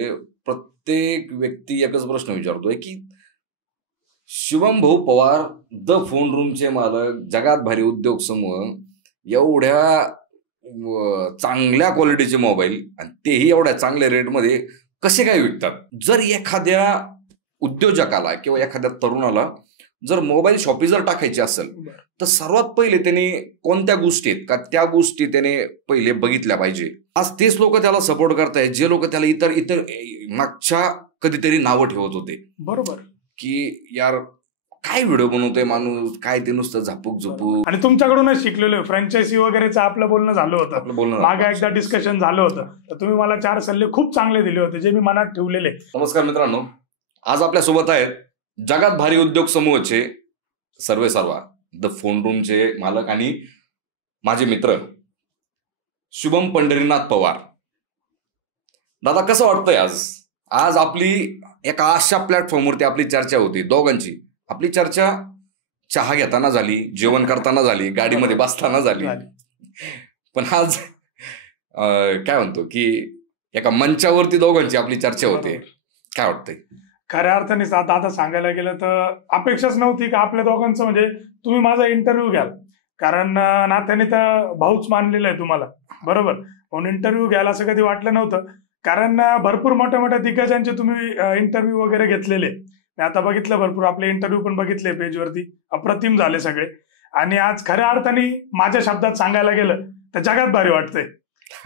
प्रत्येक व्यक्ती एकच प्रश्न विचारतोय की शुभम भाऊ पवार द फोन रूमचे मालक, जगात भारी उद्योग समूह, एवढ्या चांगल्या क्वालिटीचे मोबाईल आणि तेही एवढ्या चांगल्या रेटमध्ये कसे काय विकतात? जर एखाद्या उद्योजकाला किंवा एखाद्या तरुणाला जर मोबाईल शॉपी जर टाकायची असेल तर सर्वात पहिले त्याने कोणत्या गोष्टी आहेत का त्या गोष्टी त्याने पहिले बघितल्या पाहिजे. आज तेच लोक त्याला सपोर्ट करतायत जे लोक त्याला इतर इतर मागच्या कधीतरी नावं ठेवत होते. बरोबर की यार काय व्हिडिओ बनवतोय माणूस, काय ते नुसतं झापूक झुपूक. आणि तुमच्याकडूनच शिकलेलो फ्रँचायझी वगैरेचं आपलं बोलणं झालं होतं, मागे एकदा डिस्कशन झालं होतं, तर तुम्ही मला 4 सल्ले खूप चांगले दिले होते जे मी मनात ठेवलेले. नमस्कार मित्रांनो, आज आपल्या सोबत आहेत जगात भारी उद्योग समूहाचे सर्वेसर्वा, द फोन रूमचे मालक आणि माझे मित्र शुभम पंढरीनाथ पवार. दादा कसं वाटतंय आज? आज आपली एका अशा प्लॅटफॉर्मवरती आपली चर्चा होती दोघांची. आपली चर्चा चहा घेताना झाली, जेवण करताना झाली, गाडीमध्ये बसताना झाली, पण आज काय म्हणतो की एका मंचावरती दोघांची आपली चर्चा होते. काय वाटतंय? खऱ्या अर्थाने आता सांगायला गेलं तर अपेक्षाच नव्हती की आपल्या दोघांचं म्हणजे तुम्ही माझा इंटरव्ह्यू घ्याल, कारण नात्याने तर भाऊच मानलेलं आहे तुम्हाला, बरोबर, म्हणून इंटरव्ह्यू घ्यायला असं कधी वाटलं नव्हतं. कारण भरपूर मोठ्या मोठ्या दिग्गजांचे तुम्ही इंटरव्ह्यू वगैरे घेतलेले, मी आता बघितलं, भरपूर आपले इंटरव्ह्यू पण बघितले पेजवरती, अप्रतिम झाले सगळे. आणि आज खऱ्या अर्थाने माझ्या शब्दात सांगायला गेलं तर जगात भारी वाटतंय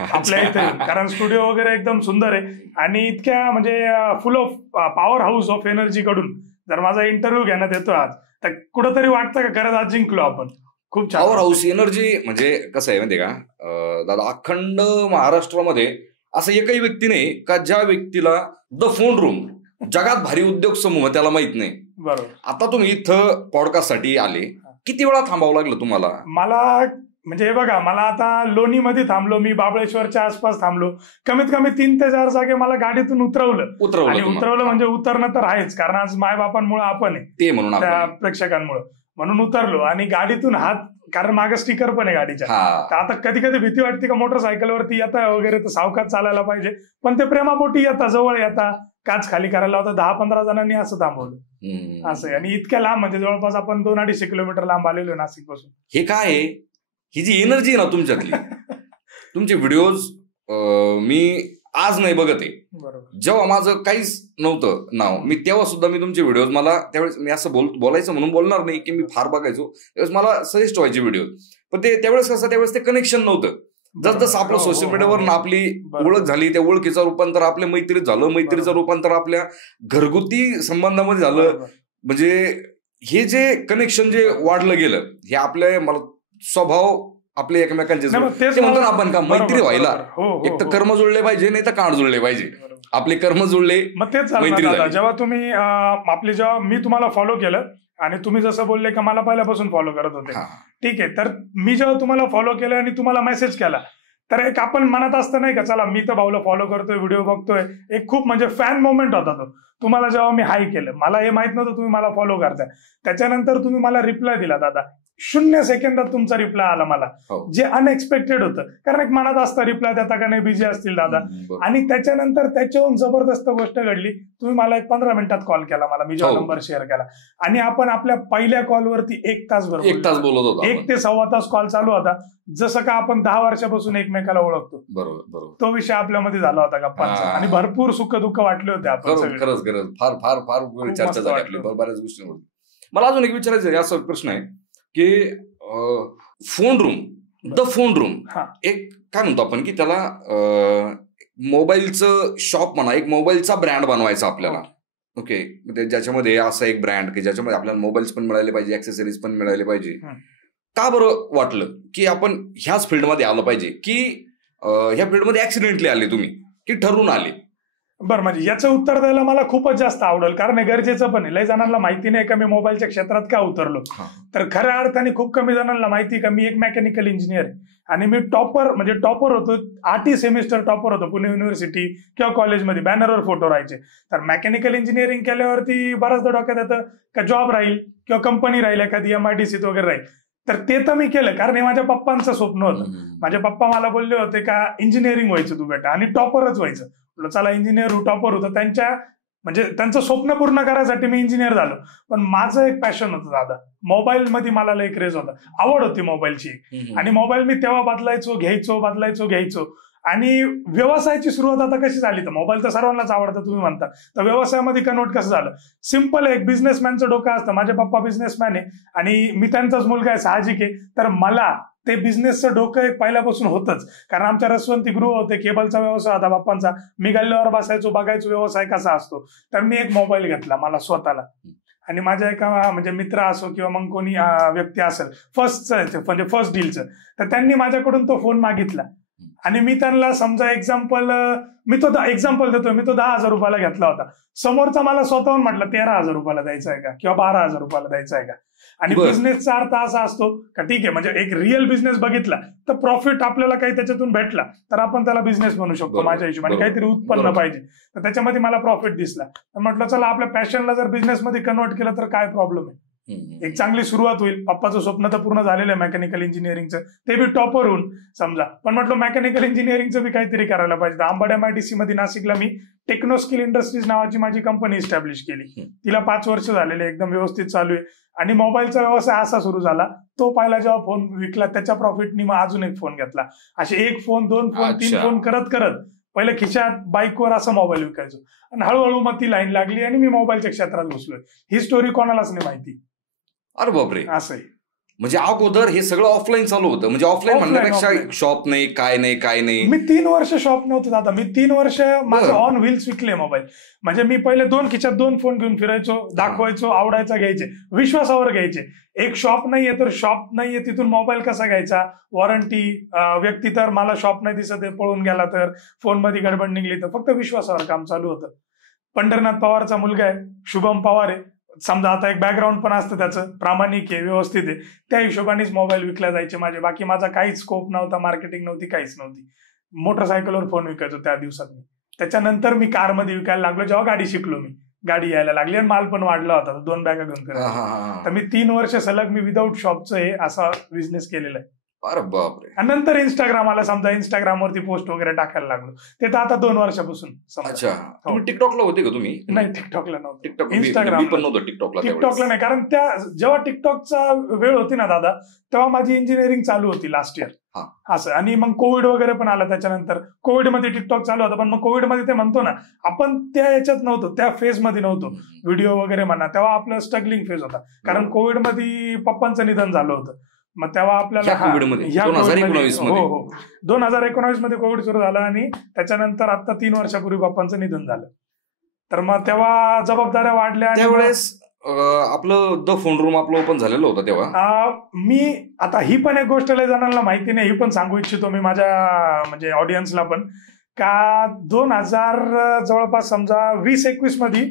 आपल्या इथे, कारण स्टुडिओ वगैरे एकदम सुंदर आहे आणि इतक्या म्हणजे फुल of power house of energy कडून जर माझा इंटरव्ह्यू घेण्यात येतो आज, तर कुठंतरी वाटतं का खरंच आज जिंकलो आपण. खूप छान. पॉवर हाऊस एनर्जी म्हणजे कसं आहे माहितीये का दादा, अखंड महाराष्ट्रामध्ये असं एकही व्यक्ती नाही का ज्या व्यक्तीला द फोन रूम जगात भारी उद्योग समूह त्याला माहित नाही. बरोबर. आता तुम्ही इथं पॉडकास्ट साठी आले, किती वेळा थांबावं लागलं तुम्हाला? मला म्हणजे हे बघा, मला आता लोणीमध्ये थांबलो मी, बाबळेश्वरच्या आसपास थांबलो, कमीत कमी 3 ते 4 जागे मला गाडीतून उतरवलं. आणि उतरवलं म्हणजे उतरणं तर आहेच, कारण आज मायबापांमुळे आपण आहे ते म्हणून त्या प्रेक्षकांमुळे, म्हणून उतरलो. आणि गाडीतून हात, कारण मागे स्टिकर पण आहे गाडीच्या, तर आता कधी कधी भीती वाटते का मोटरसायकलवरती येता वगैरे तर सावकाश चालायला पाहिजे, पण ते प्रेमापोटी येता, जवळ येता, काच खाली करायला होता, 10-15 जणांनी असं थांबवलं असं. आणि इतक्या लांब म्हणजे जवळपास आपण 2-2.5 किलोमीटर लांब आलेलो नाशिक पासून. हे काय आहे, ही जी एनर्जी आहे ना तुमच्यातली, तुमचे व्हिडिओज मी आज नाही बघत आहे. जेव्हा माझं काहीच नव्हतं नाव, मी तेव्हा सुद्धा मी तुमचे व्हिडिओज, मला त्यावेळेस मी असं बोलायचं म्हणून बोलणार नाही की मी फार बघायचो, त्यावेळेस मला सजेस्ट व्हायचे व्हिडिओ, पण ते त्यावेळेस कसं, त्यावेळेस ते कनेक्शन नव्हतं. जसं आपलं सोशल मीडियावर आपली ओळख झाली, त्या ओळखीचं रूपांतर आपल्या मैत्रीत झालं, मैत्रीचं रूपांतर आपल्या घरगुती संबंधामध्ये झालं. म्हणजे हे जे कनेक्शन जे वाढलं गेलं, हे आपल्या मला स्वभाव आपले एकमेकांचे म्हणतो ना आपण का, मैत्री व्हायला एक तर कर्म जुळले पाहिजे, नाही तर काळ जुळले पाहिजे. आपले कर्म जुळले, मग तेच झालं. जेव्हा तुम्ही जेव्हा मी तुम्हाला फॉलो केलं आणि तुम्ही जसं बोलले का मला पहिल्यापासून फॉलो करत होते, ठीक आहे, तर मी जेव्हा तुम्हाला फॉलो केलं आणि तुम्हाला मेसेज केला, तर एक आपण मनात असतं नाही का, चला मी तर भाऊला फॉलो करतोय, व्हिडिओ बघतोय, एक खूप म्हणजे फॅन मोमेंट होता तो. तुम्हाला जेव्हा मी हाय केलं, मला हे माहित नव्हतं तुम्ही मला फॉलो करताय, त्याच्यानंतर तुम्ही मला रिप्लाय दिला दादा, 0 सेकंदात तुमचा रिप्लाय आला मला, जे अनएक्सपेक्टेड होतं, कारण एक मनात असतं रिप्लाय देता का नाही, बिझी असतील दादा. आणि त्याच्यानंतर त्याच्याहून जबरदस्त गोष्ट घडली, तुम्ही मला 15 मिनिटात कॉल केला मला, मी जेव्हा नंबर शेअर केला, आणि आपण आपल्या पहिल्या कॉलवरती 1 तास बोलत होतो, 1 ते सव्वा तास कॉल चालू होता, जसं का आपण 10 वर्षापासून एकमेकाला ओळखतो. बरोबर. तो विषय आपल्यामध्ये झाला होता गप्पांचा, आणि भरपूर सुख दुःख वाटले होते आपण. खरंच फार फार फार चर्चा झाली आपली बऱ्याच गोष्टींवर. मला अजून एक विचारायचं असा प्रश्न आहे की phone room, the phone room, एक काय म्हणतो आपण की त्याला मोबाईलचं शॉप म्हणा, एक मोबाईलचा ब्रँड बनवायचा आपल्याला. ओके, ज्याच्यामध्ये असा एक ब्रँड की ज्याच्यामध्ये आपल्याला मोबाईल्स पण मिळाले पाहिजे, ऍक्सेसरीज पण मिळाले पाहिजे. का बरं वाटलं की आपण ह्याच फील्डमध्ये आलं पाहिजे, की ह्या फील्डमध्ये ऍक्सिडेंटली आले तुम्ही की ठरवून आले? बरं, म्हणजे याचं उत्तर द्यायला मला खूपच जास्त आवडेल, कारण हे गरजेचं पण आहे. लय जणांना माहिती नाही का मी मोबाईलच्या क्षेत्रात का उतरलो, तर खऱ्या अर्थाने खूप कमी जणांना माहिती का मी एक मेकॅनिकल इंजिनियर आहे, आणि मी टॉपर होतो, 8 सेमिस्टर टॉपर होतो पुणे युनिव्हर्सिटी किंवा कॉलेजमध्ये, बॅनरवर फोटो राहायचे. तर मेकॅनिकल इंजिनिअरिंग केल्यावरती बऱ्याचदा डोक्यात येतं का जॉब राहील किंवा कंपनी राहील, एखादी MIDCत वगैरे राहील, तर ते तर मी केलं, कारण हे माझ्या पप्पांचं स्वप्न होतं. माझे पप्पा मला बोलले होते का इंजिनिअरिंग व्हायचं तू बेटा आणि टॉपरच व्हायचं. चला इंजिनियर टॉपर होतं, म्हणजे त्यांचं स्वप्न पूर्ण करायसाठी मी इंजिनियर झालो. पण माझं एक पॅशन होतं दादा, मोबाईल मध्ये मला लय क्रेज होता, आवड होती मोबाईलची. आणि मोबाईल मी तेव्हा घ्यायचो. आणि व्यवसायाची सुरुवात आता कशी झाली, तर मोबाईल तर सर्वांनाच आवडतं तुम्ही म्हणता, तर व्यवसायामध्ये कन्वर्ट कसं झालं, सिम्पल एक बिझनेसमॅनचं डोकं असतं. माझे पप्पा बिझनेसमॅन आहे आणि मी त्यांचाच मुलगा आहे, साहजिक आहे. तर मला ते बिझनेसचं डोकं एक पहिल्यापासून होतंच, कारण आमच्या रसवंती गृह होते, केबलचा व्यवसाय होता पप्पांचा. मी गल्ल्यावर बसायचो, बघायचो व्यवसाय कसा असतो. तर मी एक मोबाईल घेतला मला स्वतःला, आणि माझ्या एका म्हणजे मित्र असो किंवा मग कोणी व्यक्ती असेल फर्स्ट डीलचं, तर त्यांनी माझ्याकडून तो फोन मागितला. आणि मी त्यांना समजा एक्झाम्पल देतोय, मी तो 10,000 रुपयाला घेतला होता. समोरचा मला स्वतःहून म्हटलं 13,000 रुपयाला द्यायचा आहे का किंवा 12,000 रुपयाला द्यायचा आहे का. आणि बिझनेसचा अर्थ असा असतो का ठीक आहे, म्हणजे एक रिअल बिझनेस बघितला तर प्रॉफिट आपल्याला काही त्याच्यातून भेटला तर आपण त्याला बिझनेस म्हणू शकतो. माझ्या हिशोबाने काहीतरी उत्पन्न पाहिजे, तर त्याच्यामध्ये मला प्रॉफिट दिसला, तर म्हटलं चला आपल्या पॅशनला जर बिझनेसमध्ये कन्वर्ट केलं तर काय प्रॉब्लेम आहे. एक चांगली सुरुवात होईल. पप्पाचं स्वप्न तर पूर्ण झालेलं आहे मेकॅनिकल इंजिनिअरिंगचं, ते बी टॉपर होऊन समजा. पण म्हटलं मेकॅनिकल इंजिनिअरिंगचं बी काहीतरी करायला पाहिजे. आंबड MIDC मध्ये नाशिकला मी टेक्नोस्किल इंडस्ट्रीज नावाची माझी कंपनी इस्टॅब्लिश केली. तिला 5 वर्ष झालेले, एकदम व्यवस्थित चालू आहे. आणि मोबाईलचा व्यवसाय असा सुरू झाला, तो पहिला जेव्हा फोन विकला त्याच्या प्रॉफिटनी मग अजून एक फोन घेतला. असे 1 फोन 2 फोन 3 फोन करत करत पहिले खिशात बाईकवर असा मोबाईल विकायचो, आणि हळूहळू मग ती लाईन लागली आणि मी मोबाईलच्या क्षेत्रात घुसलोय. ही स्टोरी कोणालाच नाही माहिती. अरे बापरे, असं आहे. म्हणजे अगोदर हे सगळं ऑफलाईन चालू होतं, म्हणजे ऑफलाईन म्हणण्यापेक्षा शॉप नाही, काय नाही. मी 3 वर्ष शॉप नव्हतं दादा, मी 3 वर्ष माझं ऑन व्हील्स विकले मोबाईल. म्हणजे मी पहिले 2 खिशात 2 फोन घेऊन फिरायचो, दाखवायचो, आवडायचा घ्यायचे, विश्वासावर घ्यायचे. एक शॉप नाहीये तर शॉप नाहीये तिथून मोबाईल कसा घ्यायचा, वॉरंटी, व्यक्ती तर मला शॉप नाही दिसत आहे पळून गेला तर, फोन मध्ये गडबड निघली तर, फक्त विश्वासावर काम चालू होतं. पंढरनाथ पवारचा मुलगा आहे, शुभम पवार आहे समजा, आता एक बॅकग्राऊंड पण असतं त्याचं, प्रामाणिक आहे, व्यवस्थित आहे, त्या हिशोबानेच मोबाईल विकला जायचे माझे. बाकी माझा काहीच स्कोप नव्हता, मार्केटिंग नव्हती, काहीच नव्हती. मोटरसायकलवर फोन विकायचो त्या दिवसात मी. त्याच्यानंतर मी कारमध्ये विकायला लागलो जेव्हा गाडी शिकलो, मी गाडी यायला लागली आणि माल पण वाढला होता, 2 बॅगा घेऊन फिरायचो. तर मी 3 वर्ष सलग मी विदाऊट शॉपचं हे असा बिझनेस केलेला आहे. अरे बापरे. आणि नंतर इंस्टाग्राम आला समजा, इंस्टाग्रामवरती पोस्ट वगैरे टाकायला लागलो, ते तर आता 2 वर्षापासून. अच्छा, तुम्ही टिकटॉकला होते का तुम्ही? नाही, टिकटॉकला नव्हतं. इंस्टाग्राम पण नव्हतं टिकटॉकला नाही, कारण त्या जेव्हा टिकटॉकचा वेळ होती ना दादा, तेव्हा माझी इंजिनिअरिंग चालू होती लास्ट इयर असं. आणि मग कोविड वगैरे पण आला त्याच्यानंतर. कोविडमध्ये टिकटॉक चालू होता, पण मग कोविडमध्ये ते म्हणतो ना आपण त्या याच्यात नव्हतो, त्या फेज मध्ये नव्हतो, व्हिडिओ वगैरे म्हणा, तेव्हा आपलं स्ट्रगलिंग फेज होता. कारण कोविडमध्ये पप्पांचं निधन झालं होतं. मग तेव्हा आपल्याला 2019 मध्ये कोविड सुरू झाला, आणि त्याच्यानंतर आता 3 वर्षापूर्वी पप्पांचं निधन झालं. तर मग तेव्हा जबाबदाऱ्या वाढल्या. त्यावेळेस आपलं द फोन रूम आपलं ओपन झालेलं होतं तेव्हा. मी आता ही पण एक गोष्ट लय जणांना माहिती नाही, ही पण सांगू इच्छितो मी माझ्या म्हणजे ऑडियन्सला पण, का 2000 जवळपास समजा 20-21 मध्ये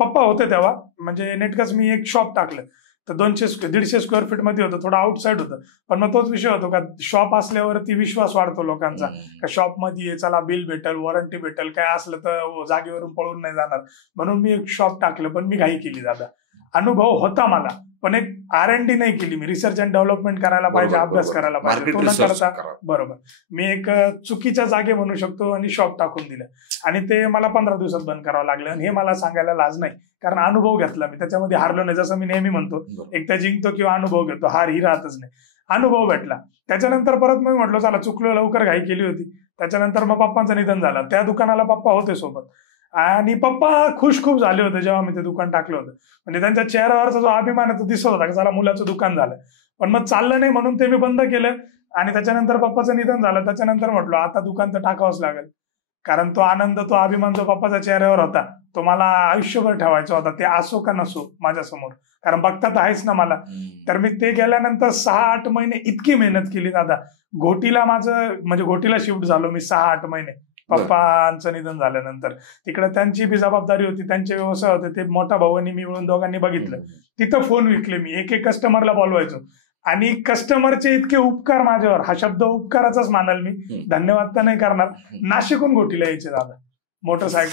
पप्पा होते तेव्हा, म्हणजे नेटकच मी एक शॉप टाकलं. तर 150 स्क्वेअर फीट मध्ये होतं, थोडं आउटसाईड होतं. पण मग तोच विषय होतो का शॉप असल्यावरती विश्वास वाढतो लोकांचा, का शॉप मध्ये चला बिल भेटल, वॉरंटी भेटल, काय असलं तर जागेवरून पळून नाही जाणार. म्हणून मी एक शॉप टाकलं, पण मी घाई केली दादा. अनुभव होता मला, पण एक R&D नाही केली मी. रिसर्च अँड डेव्हलपमेंट करायला पाहिजे, अभ्यास करायला पाहिजे, तो न करता बरोबर मी एक चुकीच्या जागे म्हणू शकतो आणि शॉप टाकून दिलं. आणि ते मला 15 दिवसात बंद करावं लागलं. आणि हे मला सांगायला लाज नाही, कारण अनुभव घेतला मी, त्याच्यामध्ये हारलो नाही. जसं मी नेहमी म्हणतो, एकदा जिंकतो किंवा अनुभव घेतो, हार ही राहतच नाही. अनुभव भेटला. त्याच्यानंतर परत मी म्हटलं चला चुकलो, लवकर घाई केली होती. त्याच्यानंतर मग पप्पांचं निधन झालं. त्या दुकानाला पप्पा होते सोबत, आणि पप्पा खुश खूप झाले होते जेव्हा मी ते दुकान टाकलं होतं. म्हणजे त्यांच्या चेहऱ्यावरचा जो अभिमान आहे तो दिसत होता, की चला मुलाचं दुकान झालं. पण मग चाललं नाही म्हणून ते मी बंद केलं. आणि त्याच्यानंतर पप्पाचं निधन झालं. त्याच्यानंतर म्हटलं आता दुकान तर टाकावंच लागेल, कारण तो आनंद, तो अभिमान जो पप्पाच्या चेहऱ्यावर होता तो मला आयुष्यभर ठेवायचा होता, ते असो का नसो माझ्यासमोर, कारण बघता तर आहेच ना मला. तर मी ते गेल्यानंतर 6-8 महिने इतकी मेहनत केली दादा. घोटीला माझं म्हणजे घोटीला शिफ्ट झालो मी 6-8 महिने पप्पांचं निधन झाल्यानंतर. तिकडे त्यांची बी जबाबदारी होती, त्यांचे व्यवसाय होते, ते मोठ्या भावांनी मी मिळून दोघांनी बघितलं. तिथं फोन विकले मी, एक कस्टमरला बोलवायचो. आणि कस्टमरचे इतके उपकार माझ्यावर, हा शब्द उपकाराचाच मानाल मी, धन्यवाद तर नाही करणार. नाशिकहून घोटीला यायचे दादा मोटरसायकल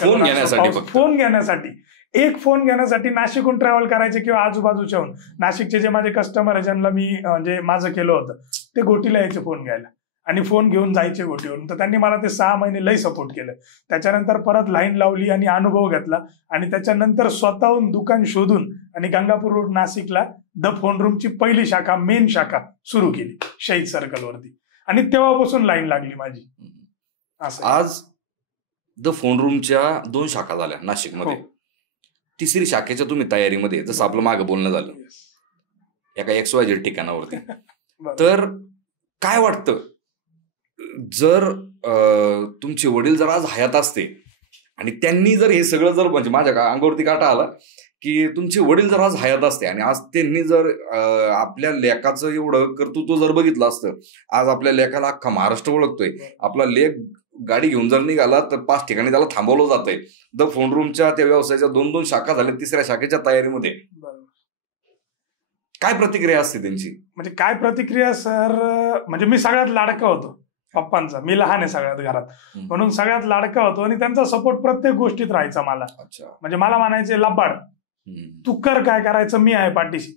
फोन घेण्यासाठी. एक फोन घेण्यासाठी नाशिकहून ट्रॅव्हल करायचे, किंवा आजूबाजूच्याहून नाशिकचे जे माझे कस्टमर आहे ज्यांना मी म्हणजे माझं केलं होतं, ते घोटीला यायचे फोन घ्यायला. आणि फोन घेऊन जायचे गोटीवरून. तर त्यांनी मला ते 6 महिने लई सपोर्ट केलं. त्याच्यानंतर परत लाईन लावली आणि अनुभव घेतला आणि त्याच्यानंतर स्वतःहून दुकान शोधून आणि गंगापूर रोड नाशिकला द फोन रूमची पहिली शाखा, मेन शाखा सुरू केली शहीद सर्कलवरती. आणि तेव्हापासून लाईन लागली माझी. आज द फोन रूमच्या 2 शाखा झाल्या नाशिकमध्ये. तिसरी शाखेच्या तुम्ही तयारीमध्ये, जसं आपलं मागं बोलणं झालं एका XYZ ठिकाणावरती. तर काय वाटतं, जर तुमचे वडील जर आज हयात असते आणि त्यांनी जर हे सगळं जर, म्हणजे माझ्या अंगावरती काटा आला की तुमचे वडील जर आज हयात असते आणि आज त्यांनी जर आपल्या लेकाचं एवढं कर्तृत्व जर बघितलं असतं, आज आपल्या लेकाला अख्खा महाराष्ट्र ओळखतोय, आपला लेक गाडी घेऊन जर निघाला तर 5 ठिकाणी त्याला थांबवलं जातंय. द फोन रूमच्या त्या व्यवसायाच्या 2 शाखा झाल्या, तिसऱ्या शाखेच्या तयारीमध्ये. काय प्रतिक्रिया असते त्यांची? म्हणजे काय प्रतिक्रिया सर, म्हणजे मी सगळ्यात लाडका होतो पप्पांचा. मी लहान आहे सगळ्यात घरात, म्हणून सगळ्यात लाडका होतो आणि त्यांचा सपोर्ट प्रत्येक गोष्टीत राहायचा मला. म्हणजे मला म्हणायचे लबाड, तू कर काय करायचं, मी आहे पाठीशी.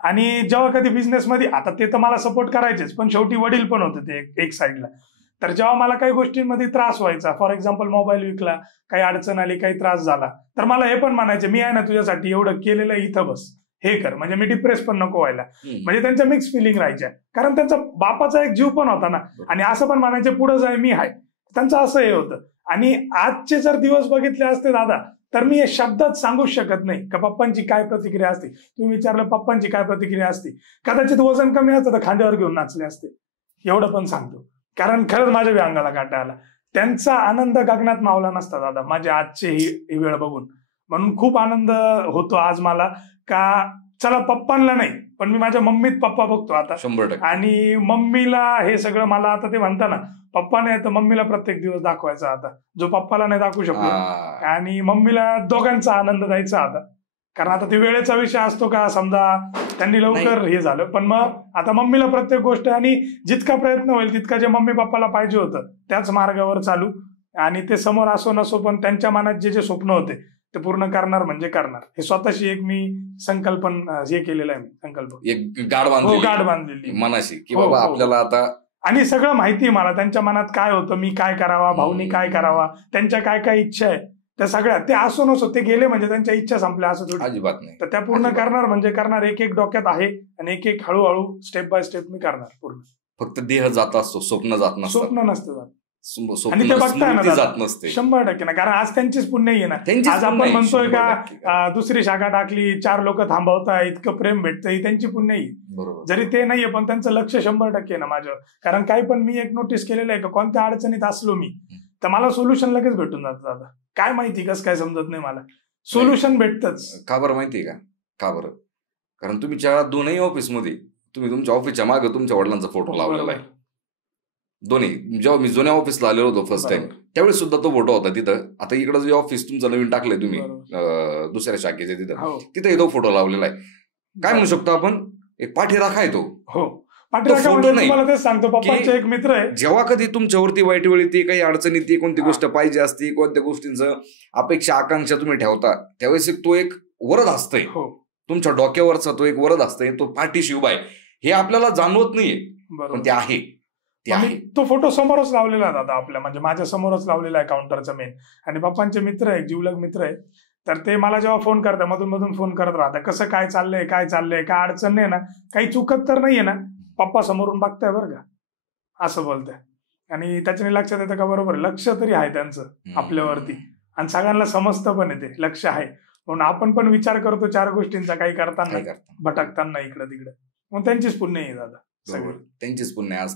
आणि जेव्हा कधी बिझनेसमध्ये, आता ते तर मला सपोर्ट करायचेच, पण शेवटी वडील पण होते ते एक साईडला. तर जेव्हा मला काही गोष्टींमध्ये त्रास व्हायचा, फॉर एक्झाम्पल मोबाईल विकला, काही अडचण आली, काही त्रास झाला, तर मला हे पण म्हणायचे, मी आहे ना तुझ्यासाठी, एवढं केलेलं इथं बस, हे कर, म्हणजे मी डिप्रेस पण नको व्हायला. म्हणजे त्यांच्या मिक्स फिलिंग राहायच्या, कारण त्यांचा बापाचा एक जीव पण होता ना. आणि असं पण म्हणायचे पुढे जाय मी आहे, त्यांचं असं हे होतं. आणि आजचे जर दिवस बघितले असते दादा, तर मी हे शब्दात सांगूच शकत नाही का पप्पांची काय प्रतिक्रिया असते. तुम्ही विचारलं पप्पांची काय प्रतिक्रिया असते, कदाचित वजन कमी असतं तर खांद्यावर घेऊन नाचले असते, एवढं पण सांगतो. कारण खरंच माझ्या अंगाला काटा आला. त्यांचा आनंद गगनात मावला नसता दादा माझ्या आजची ही वेळ बघून. म्हणून खूप आनंद होतो आज मला, का चला पप्पांना नाही पण मी माझ्या मम्मीत पप्पा बघतो आता 100%. आणि मम्मीला हे सगळं मला आता ते म्हणता ना, पप्पा नाही तर मम्मीला प्रत्येक दिवस दाखवायचा आता, जो पप्पाला नाही दाखवू शकतो. आणि मम्मीला दोघांचा आनंद द्यायचा आता. कारण आता ते वेळेचा विषय असतो का, समजा त्यांनी लवकर हे झालं, पण मग आता मम्मीला प्रत्येक गोष्ट, आणि जितका प्रयत्न होईल तितका जे मम्मी पप्पाला पाहिजे होतं त्याच मार्गावर चालू. आणि ते समोर असो नसो, पण त्यांच्या मनात जे स्वप्न होते ते पूर्ण करणार म्हणजे करणार. हे स्वतःशी एक मी संकल्पन हे केलेलं आहे, संकल्प एक गाड बांधलेली मनाशी की बाबा आपल्याला आता. आणि सगळं माहिती आहे मला त्यांच्या मनात काय होतं, मी काय करावा, भाऊनी काय करावा, त्यांच्या काय काय इच्छा आहे, त्या सगळ्या ते असो नसो ते गेले म्हणजे त्यांच्या इच्छा संपल्या असं थोडी, अजिबात नाही. तर त्या पूर्ण करणार म्हणजे करणार. एक एक डोक्यात आहे आणि एक एक हळूहळू स्टेप बाय स्टेप मी करणार पूर्ण. फक्त देह जात असतो, स्वप्न जात नसतं. स्वप्न नसतं जात. आणि ते बघताय ना 100% ना, कारण आज त्यांचीच पुण्य आहे ना. आज आपण म्हणतोय का दुसरी शाखा टाकली, 4 लोक थांबवताय, इतकं प्रेम भेटतंय, त्यांची पुण्य आहे. जरी ते नाहीये पण त्यांचं लक्ष 100% ना माझ्यावर. कारण काही पण मी एक नोटीस केलेलं आहे का, कोणत्या अडचणीत असलो मी तर मला सोल्युशन लगेच भेटून जातं दादा. काय माहिती कसं काय समजत नाही मला, सोल्युशन भेटतच. का बरं माहितीये का, का बरं? कारण तुम्हीच्या 2ही ऑफिसमध्ये तुम्ही तुमच्या ऑफिसच्या मागे तुमच्या वडिलांचा फोटो लावलेला आहे. दोन्ही. जेव्हा मी जुन्या ऑफिसला आलेलो होतो फर्स्ट टाइम, त्यावेळेस सुद्धा तो फोटो होता तिथं. आता इकडं जे ऑफिस तुमचं नवीन टाकलंय तुम्ही दुसऱ्या शाखेचे तिथं, तिथे तो फोटो लावलेला आहे. काय म्हणू शकतो आपण, एक पाठीराखा आहे तो. हो, पाठीराखा नाही, मला तेच सांगतो, पप्पांचे एक मित्र आहे. जेव्हा कधी तुमच्यावरती वाईट वेळ येते, काही अडचण येते, कोणती गोष्ट पाहिजे असते, कोणत्या गोष्टींचं अपेक्षा आकांक्षा तुम्ही ठेवता, त्यावेळेस तो एक वरद असतंय तुमच्या डोक्यावरचा, तो एक वरद असतंय, तो पाठीशी उभा आहे. हे आपल्याला जाणवत नाहीये पण ते आहे. तो फोटो समोरच लावलेला आहे दादा आपल्या, म्हणजे माझ्या समोरच लावलेला आहे काउंटरचा मेन. आणि पप्पांचे मित्र आहे, जीवलग मित्र आहे, तर ते मला जेव्हा फोन करतात, मधून मधून फोन करत राहतात, कसं काय चाललंय, काय चाललंय, काय अडचण नाही ना, काही चुकत तर नाहीये ना, पप्पा समोरून बघताय बरं का, असं बोलताय. आणि त्याच्याने लक्षात येतं का बरोबर लक्ष तरी आहे त्यांचं आपल्यावरती, आणि सगळ्यांना समजतं पण येते लक्ष आहे. म्हणून आपण पण विचार करतो 4 गोष्टींचा, काही करताना भटकताना इकडं तिकडं, मग त्यांचीच पुण्य आहे दादा. सगळं त्यांचीच पुण्य. आज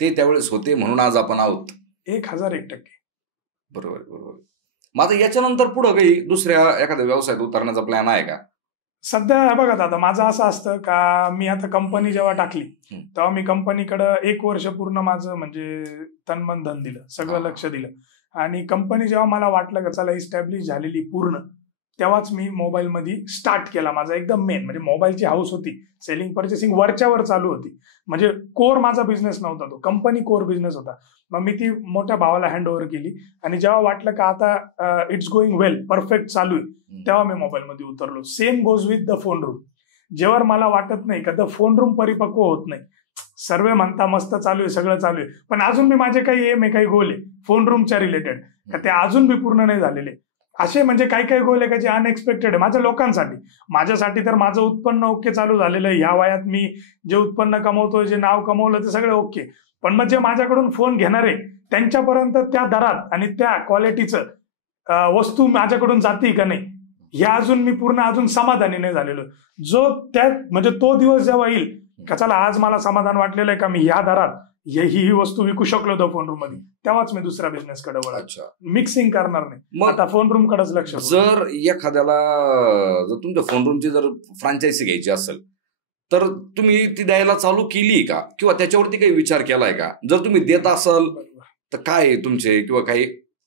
ते त्यावेळेस होते म्हणून आज आपण आहोत. 1001%. बरोबर बरोबर. माझं याच्यानंतर पुढं काही दुसऱ्या एखाद्या व्यवसायात उतरण्याचा प्लॅन आहे का? सध्या बघा दादा, माझं असं असतं का मी आता कंपनी जेव्हा टाकली तेव्हा मी कंपनीकडं 1 वर्ष पूर्ण माझं म्हणजे तनमन धन दिलं, सगळं लक्ष दिलं. आणि कंपनी जेव्हा मला वाटलं का चला इस्टॅब्लिश झालेली पूर्ण, तेव्हाच मी मोबाईलमध्ये स्टार्ट केला. माझा एकदम मेन म्हणजे मोबाईलची हाऊस होती, सेलिंग पर्चेसिंग वरच्यावर चालू होती. म्हणजे कोर माझा बिझनेस नव्हता, तो कंपनी कोर बिझनेस होता. मग मी ती मोठ्या भावाला हँड ओव्हर केली. आणि जेव्हा वाटलं का आता इट्स गोईंग वेल, परफेक्ट चालू आहे, तेव्हा मी मोबाईलमध्ये उतरलो. Same goes with the phone room. जेव्हा मला वाटत नाही का द फोन रूम परिपक्व होत नाही, सर्वे म्हणता मस्त चालू आहे, सगळं चालू आहे, पण अजून मी माझे काही एम आहे, काही गोल आहे फोन रूमच्या रिलेटेड का ते अजून बी पूर्ण नाही झालेले. असे म्हणजे काही काही गोल आहे का जे अनएक्सपेक्टेड आहे माझ्या लोकांसाठी. माझ्यासाठी तर माझं उत्पन्न ओके चालू झालेलं आहे. ह्या वयात मी जे उत्पन्न कमवतोय, जे नाव कमवलं ते सगळं ओके. पण मग जे माझ्याकडून फोन घेणारे त्यांच्यापर्यंत त्या दरात आणि त्या क्वालिटीचं वस्तू माझ्याकडून जाते का नाही, ह्या अजून मी पूर्ण अजून समाधानी नाही झालेलो. जो त्या म्हणजे तो दिवस जेव्हा येईल का चला आज मला समाधान वाटलेलं आहे का मी ह्या दरात ही वस्तू विकू शकलो होतो फोन रूम मध्ये, तेव्हाच मी दुसऱ्या बिझनेस कडे वळायचं. मिक्सिंग करणार नाही, आता फोन रूम कडेच लक्ष. जर एखाद्याला जर तुमच्या फोन रूमची जर फ्रँचायझी घ्यायची असेल तर तुम्ही ती द्यायला चालू केली का, किंवा त्याच्यावरती काही विचार केलाय का? जर तुम्ही देत असाल तर काय तुमचे किंवा काही?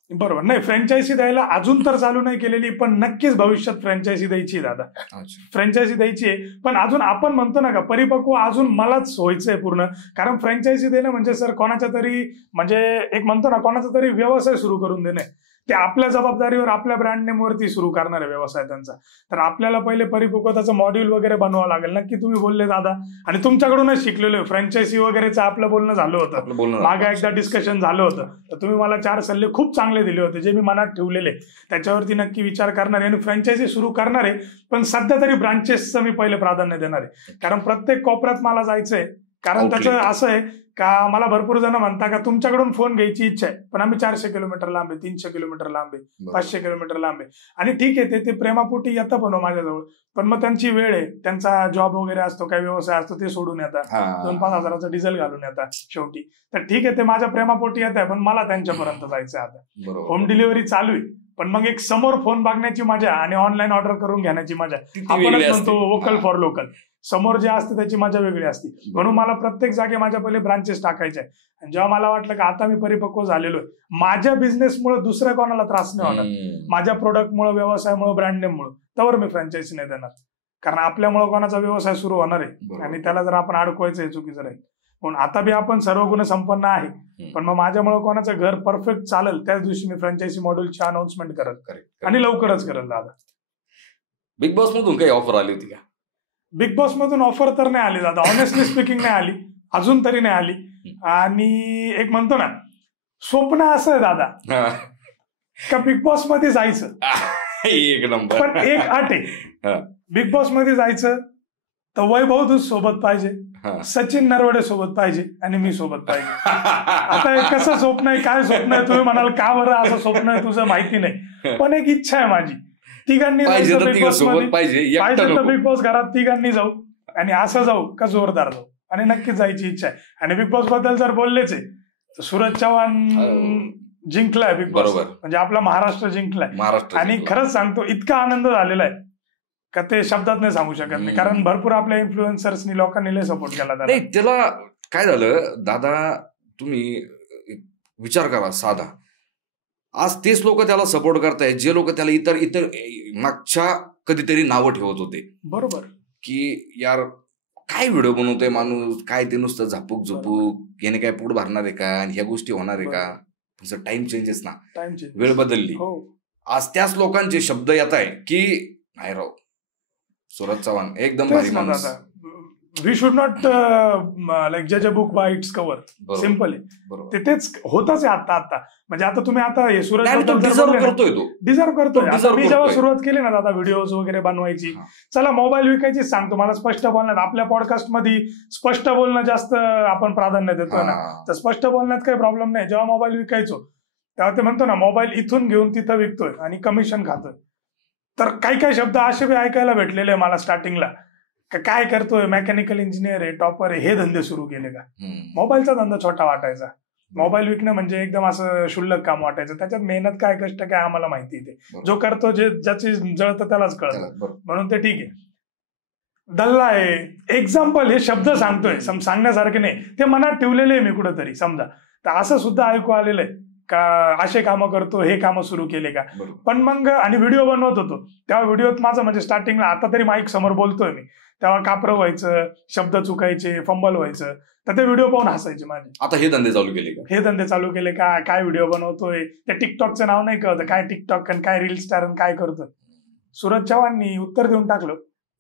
बरोबर, नाही फ्रँचायझी द्यायला अजून तर चालू नाही केलेली, पण नक्कीच भविष्यात फ्रँचायझी द्यायची आहे दादा. फ्रँचायझी द्यायची आहे, पण अजून आपण म्हणतो ना का परिपक्व अजून मलाच व्हायचंय पूर्ण. कारण फ्रँचायझी देणं म्हणजे सर कोणाच्या तरी म्हणजे एक म्हणतो ना कोणाचा तरी व्यवसाय सुरू करून देणे, ते आपल्या जबाबदारीवर आपल्या ब्रँड नेमवरती सुरू करणारे व्यवसाय त्यांचा. तर आपल्याला पहिले परिपक्वताचं मॉड्यूल वगैरे बनवावं लागेल. नक्की तुम्ही बोलले दादा, आणि तुमच्याकडूनच शिकलेलो. फ्रँचायझी वगैरेचं आपलं बोलणं झालं होतं, मागे एकदा डिस्कशन झालं होतं, तर तुम्ही मला 4 सल्ले खूप चांगले दिले होते जे मी मनात ठेवलेले, त्याच्यावरती नक्की विचार करणार आहे आणि फ्रँचायझी सुरू करणार आहे. पण सध्या तरी ब्रांचेसचं मी पहिले प्राधान्य देणार आहे, कारण प्रत्येक कोपऱ्यात मला जायचंय. कारण त्याचं असं आहे का मला भरपूर जण म्हणता का तुमच्याकडून फोन घ्यायची इच्छा आहे, पण आम्ही 400 किलोमीटर लांब आहे, 300 किलोमीटर लांब आहे, 500 किलोमीटर लांब आहे. आणि ठीक आहे ते प्रेमापोटी येतं पण माझ्याजवळ, पण मग त्यांची वेळ आहे, त्यांचा जॉब वगैरे असतो, काही व्यवसाय असतो, ते सोडून येतात, 2-5 हजाराचं डिझेल घालून येतात शेवटी. तर ठीक आहे ते माझ्या प्रेमापोटी येत आहे, पण मला त्यांच्यापर्यंत जायचं आहे. आता होम डिलिव्हरी चालू आहे, पण मग एक समोर फोन बघण्याची मजा आणि ऑनलाईन ऑर्डर करून घेण्याची मजा, आपणच म्हणतो वोकल फॉर लोकल, समोर जे असते त्याची मजा वेगळी असते. म्हणून मला प्रत्येक जागे माझ्या पहिले ब्रांचेस टाकायचे आहे. आणि जेव्हा मला वाटलं की आता मी परिपक्व झालेलो आहे, माझ्या बिझनेसमुळे दुसऱ्या कोणाला त्रास नाही होणार, माझ्या प्रोडक्टमुळे, व्यवसायामुळे, ब्रँड नेममुळे, त्यावर मी फ्रँचायझी नाही देणार. कारण आपल्यामुळे कोणाचा व्यवसाय सुरू होणार आहे आणि त्याला जर आपण अडकवायचं आहे चुकीचं राहील. म्हणून आता बी आपण सर्व गुण संपन्न आहे, पण मग माझ्यामुळे कोणाचं घर परफेक्ट चालेल त्याच दिवशी मी फ्रँचायझी मॉड्यूलची अनाउन्समेंट करत आणि लवकरच करेल दादा. बिग बॉस मधून काही ऑफर आली होती का? बिग बॉस मधून ऑफर तर नाही आली दादा, ऑनेस्टली स्पीकिंग नाही आली, अजून तरी नाही आली. आणि एक म्हणतो ना स्वप्न असं आहे दादा का बिग बॉस मध्ये जायचं, एक नंबर, पण एक अट आहे, बिग बॉस मध्ये जायचं तर वैभव दूध सोबत पाहिजे, सचिन नरवडे सोबत पाहिजे आणि मी सोबत पाहिजे. आता हे कसं स्वप्न आहे, काय स्वप्न आहे तुम्ही म्हणाल का बरं असं स्वप्न आहे तुझं माहिती नाही, पण एक इच्छा आहे माझी, तिघांनी बिग बॉस मध्ये पाहिजे तर बिग बॉस घरात तिघांनी जाऊ आणि असं जाऊ का जोरदार जाऊ, आणि नक्कीच जायची इच्छा आहे. आणि बिग बॉस बद्दल जर बोललेच आहे तर सूरज चव्हाण जिंकलाय बिग बॉस, म्हणजे आपला महाराष्ट्र जिंकलाय. आणि खरंच सांगतो इतका आनंद झालेला आहे का ते शब्दात नाही सांगू शकत नाही, कारण भरपूर आपल्या इन्फ्लुएन्सर्सनी लोकांनी लय सपोर्ट केला त्याला. त्याला काय झालं दादा, तुम्ही विचार करा साधा, आज तेच लोक त्याला सपोर्ट करतायत जे लोक त्याला इतर मागच्या कधीतरी नावं ठेवत होते. बरोबर, की यार काय व्हिडिओ बनवतोय माणूस, काय ते नुसतं झापूक झुपूक, याने काय पोट भरणार आहे का, आणि ह्या गोष्टी होणार आहे का. तुमचं टाइम चेंजेस ना, वेळ बदलली. आज त्याच लोकांचे शब्द येत आहे की नाही राव सूरज चव्हाण एकदम भारी माणूस, वी शुड नॉट लाईक जज a book by it's cover, simple आहे. तेच होतच आहे आता. म्हणजे आता तुम्ही आता हे सूरज डिझर्व करतोय. मी जेव्हा सुरुवात केली ना दादा व्हिडिओज वगैरे बनवायची, चला मोबाईल विकायची सांगतो, मला स्पष्ट बोलण्यात, आपल्या पॉडकास्ट मध्ये स्पष्ट बोलणं जास्त आपण प्राधान्य देतोय ना, तर स्पष्ट बोलण्यात काही प्रॉब्लेम नाही. जेव्हा मोबाईल विकायचो तेव्हा ते म्हणतो ना मोबाईल इथून घेऊन तिथं विकतोय आणि कमिशन खातोय, तर काही शब्द असे बी ऐकायला भेटलेले मला स्टार्टिंगला, काय करतोय, मेकॅनिकल इंजिनियर आहे, टॉपर आहे, हे धंदे सुरू केले का. मोबाईलचा धंदा छोटा वाटायचा, मोबाईल विकणं म्हणजे एकदम असं शुल्लक काम वाटायचं, त्याच्यात मेहनत काय कष्ट काय आम्हाला माहिती आहे, जो करतो ज्याची जळतं त्यालाच कळतं, म्हणून ते ठीक आहे. दल्ला आहे एक्झाम्पल, हे शब्द सांगतोय सांगण्यासारखे नाही, ते मनात ठेवलेले आहे मी कुठंतरी समजा, तर असं सुद्धा ऐकू आलेलं आहे का असे कामं करतो, हे कामं सुरू केले का. पण मग आणि व्हिडिओ बनवत होतो तेव्हा व्हिडिओत माझं म्हणजे स्टार्टिंगला, आता तरी माईक समोर बोलतोय मी, तेव्हा कापरं व्हायचं, शब्द चुकायचे, फंबल व्हायचं, तर ते व्हिडिओ पाहून हसायचे माझे. आता हे धंदे चालू केले का? हे धंदे चालू केले का, काय व्हिडिओ बनवतोय, त्या टिकटॉकचं नाव नाही कळतं, काय टिकटॉक आणि काय रील स्टार आणि काय करतोय. सूरज चव्हाणनी उत्तर देऊन टाकलं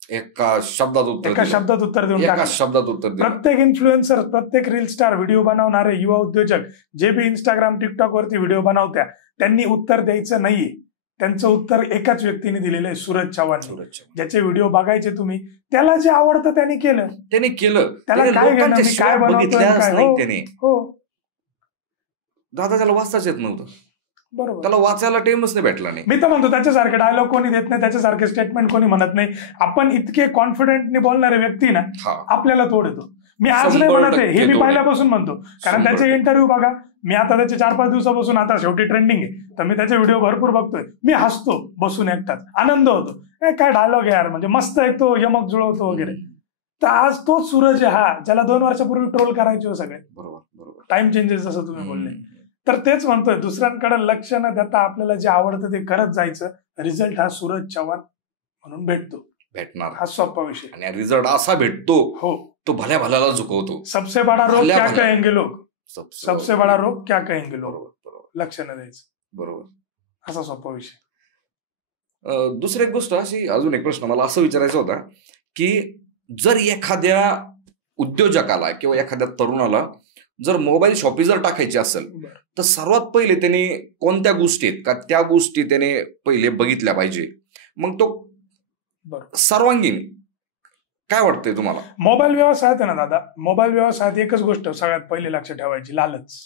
एका शब्दात उत्तर देऊन प्रत्येक इन्फ्लुएन्सर, प्रत्येक रील स्टार, व्हिडिओ बनवणारे युवा उद्योजक जे बी इंस्टाग्राम, टिकटॉक वरती व्हिडिओ बनवत्या, त्यांनी उत्तर द्यायचं नाहीये. त्यांचं उत्तर एकाच व्यक्तीने दिलेलं आहे, सूरज चव्हाण. ज्याचे व्हिडिओ बघायचे तुम्ही, त्याला जे आवडतं त्यांनी केलं. त्याला काय बनवतोय. हो दादा, त्याला वाचताच येत नव्हतं. बरोबर, त्याला वाचायला टाइमच नाही भेटला नाही. मी तर म्हणतो त्याच्यासारखे डायलॉग कोणी देत नाही, त्याच्यासारखे स्टेटमेंट कोणी म्हणत नाही. आपण इतके कॉन्फिडेंटने बोलणारे व्यक्ती ना, आपल्याला तोड येतो. मी आज नाही म्हणत आहे, हे मी पहिल्यापासून म्हणतो. कारण त्याचे इंटरव्ह्यू बघा, मी आता त्याचे 4-5 दिवसापासून, आता शेवटी ट्रेंडिंग आहे तर मी त्याचे व्हिडिओ भरपूर बघतोय. मी हसतो बसून एकटाच, आनंद होतो. काय डायलॉग आहे यार, म्हणजे मस्त आहे तो, यमक जुळवतो वगैरे. तर आज तोच सूरज आहे हा, ज्याला 2 वर्षापूर्वी ट्रोल करायचे हो सगळे. बरोबर. टाइम चेंजेस जसं तुम्ही बोलले. तर तेच म्हणतोय, दुसऱ्यांकडे लक्ष न देता आपल्याला जे आवडतं ते करत जायचं. रिझल्ट हा सूरज चव्हाण म्हणून भेटणार, हा सोपा विषय. आणि रिझल्ट असा भेटतो, हो, तो भल्या भल्याला झुकवतो. सबसे बडा रोग क्या कहेंगे लोग, सबसे बडा रोग क्या कहेंगे लोग. लक्ष न द्यायचं. बरोबर, असा सोपा विषय. दुसरी एक गोष्ट अशी, अजून एक प्रश्न मला असं विचारायचा होता की जर एखाद्या उद्योजकाला किंवा एखाद्या तरुणाला जर मोबाईल शॉपी जर टाकायची असेल, तर सर्वात पहिले त्याने कोणत्या गोष्टी आहेत का त्या गोष्टी त्याने पहिले बघितल्या पाहिजे, मग तो सर्वांगीण काय वाटतंय तुम्हाला? मोबाईल व्यवसायात आहे ना दादा, मोबाईल व्यवसायात एकच गोष्ट सगळ्यात पहिले लक्ष ठेवायची, लालच.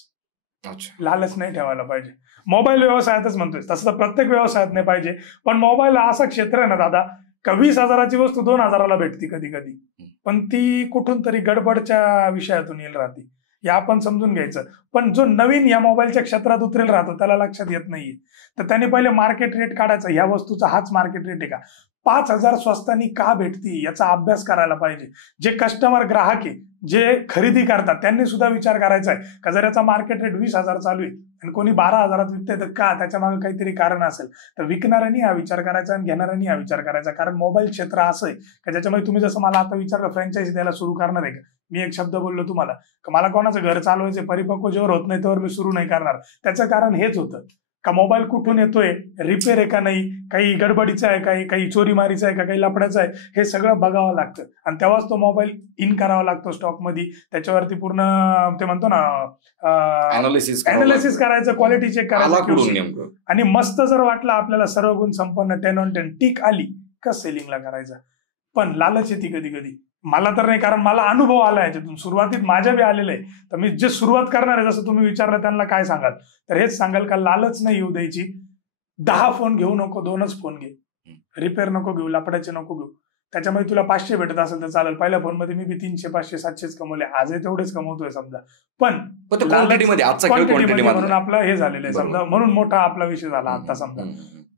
लालच नाही ठेवायला पाहिजे. मोबाईल व्यवसायातच म्हणतोय, तसं तर प्रत्येक व्यवसायात नाही पाहिजे, पण मोबाईल असं क्षेत्र आहे ना दादा, का 20,000ची वस्तू 2,000ला भेटती कधी कधी, पण ती कुठून तरी गडबडच्या विषयातून येईल राहते, हे आपण समजून घ्यायचं. पण जो नवीन या मोबाईलच्या क्षेत्रात उतरेल राहतो त्याला लक्षात येत नाहीये. तर त्यांनी पहिले मार्केट रेट काढायचा, ह्या वस्तूचा हाच मार्केट रेट आहे का, 5,000 स्वस्तानी का भेटती याचा अभ्यास करायला पाहिजे. जे कस्टमर, ग्राहक आहे, जे खरेदी करतात, त्यांनी सुद्धा विचार करायचा आहे का जर याचा मार्केट रेट 20,000 चालू आहे आणि कोणी 12,000 विकतंय तर का, त्याच्या मागे काहीतरी कारण असेल. तर विकणाऱ्यांनी हा विचार करायचा आणि घेणाऱ्यांनी हा विचार करायचा. कारण मोबाईल क्षेत्र असं आहे का ज्याच्यामध्ये तुम्ही जसं मला आता विचारलं फ्रँचायझी द्यायला सुरू करणार आहे का, मी एक शब्द बोललो तुम्हाला का मला कोणाचं घर चालवायचं परिपक्व जेव्हा होत नाही त्यावर मी सुरू नाही करणार. त्याचं कारण हेच होतं का मोबाईल कुठून येतोय, रिपेअर आहे का नाही, काही गडबडीचा आहे, काही चोरीमारीचा आहे का, काही लफड्याचा आहे, हे सगळं बघावं लागतं. आणि तेव्हाच तो मोबाईल इन करावा लागतो स्टॉकमध्ये. त्याच्यावरती पूर्ण ते म्हणतो ना अनालिसिस करायचं, क्वालिटी चेक करायचं, आणि मस्त जर वाटलं आपल्याला सर्व गुण संपन्न 10 on 10 टिक आली का सेलिंगला करायचं. पण लालच येते कधी कधी, मला तर नाही, कारण मला अनुभव आला याच्यातून, सुरुवातीत माझ्या बी आलेलं आहे. तर मी जे सुरुवात करणार आहे, जसं तुम्ही विचारलं त्यांना काय सांगाल, तर हेच सांगाल का लालच नाही येऊ द्यायची. 10 फोन घेऊ नको, 2च फोन घे. रिपेअर नको घेऊ, लपड्याचे नको घेऊ. त्याच्यामध्ये तुला 500 भेटत असेल तर चालेल. पहिल्या फोनमध्ये मी 300, 500, 700 कमवले, आजही तेवढेच कमवतोय समजा, पण क्वांटिटीमध्ये म्हणून आपलं हे झालेलं आहे समजा, म्हणून मोठा आपला विषय झाला आता समजा.